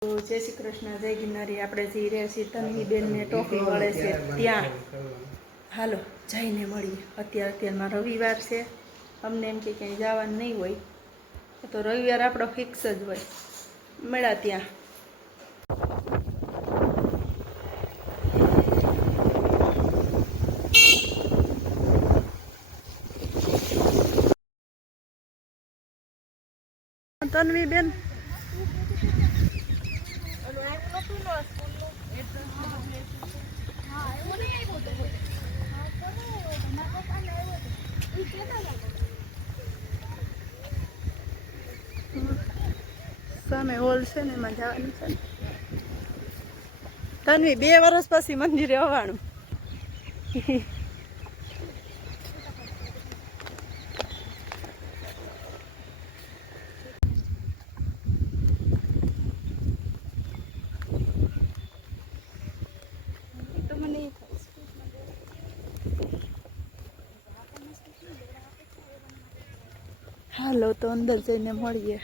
જય શ્રી કૃષ્ણ, જય ગિરનારી. આપણે જઈ રહ્યા છીએ તન્વીબેનને ટોફી મળે છે ત્યાં. હાલો જઈને મળીએ. અત્યારમાં રવિવાર છે, અમને એમ કે ક્યાંય જવાનું નહીં હોય તો રવિવાર આપણો ફિક્સ જ હોય. મળ્યા ત્યાં. તન્વીબેન સામે હોલ છે ને એમાં જવાનું છે. તન્વી 2 વર્ષ પછી મંદિરે આવવાનું. હાલો તો અંદર જઈને મળીએ.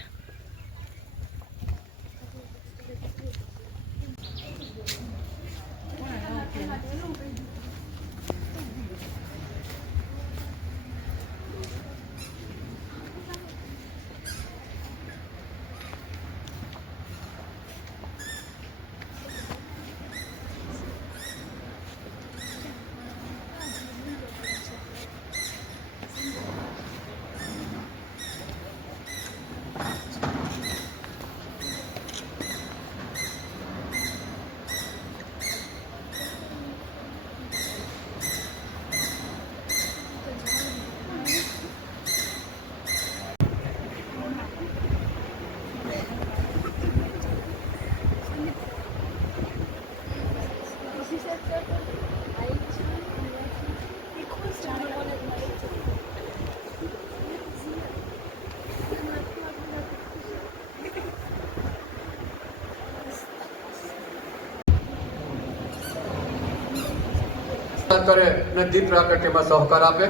કરે ને દીપ પ્રાગટ્યમાં સહકાર આપે.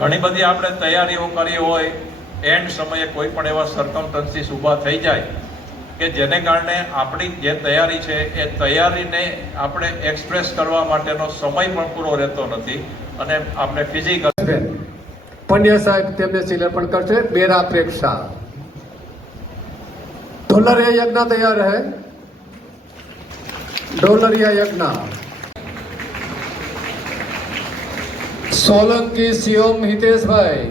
ઘણી બધી આપણે તૈયારીઓ કરી હોય, એન્ડ સમયે કોઈ પણ એવા સર્કમસ્ટન્સીસ ઊભા થઈ જાય કે જેને કારણે આપણી જે તૈયારી છે એ તૈયારીને આપણે એક્સપ્રેસ કરવા માટેનો સમય પણ પૂરો રહેતો નથી અને આપણે ફિઝિકલ પંડ્યા સાહેબ તેમને સિલેપન કરશે. બેરા પ્રેક્ષા ઢોલરિયા યજ્ઞ તૈયાર રહે. ઢોલરિયા યજ્ઞ સોલંકી શિવમ હિતેશભાઈ.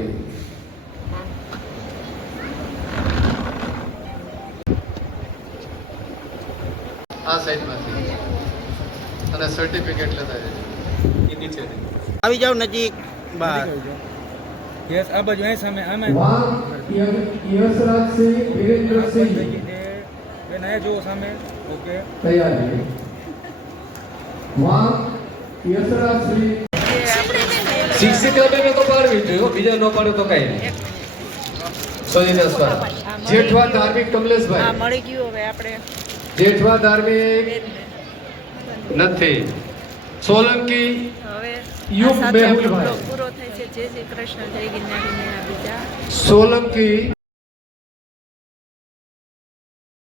આ સાઈડમાંથી અને સર્ટિફિકેટ લેતા જજો. નીચે આવી જાવ નજીક. બસ યસ આ બાજુ અહીં સામે આમે યશરાજસિંહ વિરેન્દ્રસિંહ બેન આ જો સામે. ઓકે તૈયાર. વાહ યશરાજસિંહ શિક્ષિકાબેને તો પાડવી જોઈએ, બીજા ન પાડે તો કઈ નહીં. સોજીદાસભાઈ જેઠવા ધાર્મિક કમલેશભાઈ મળી ગયું. હવે આપણે જેઠવા ધાર્મિક નથી. સોલંકી હવે યુગ મેહુલભાઈ પૂરો થાય છે. જય શ્રી કૃષ્ણ, જય ગિરનારી. બીજા સોલંકી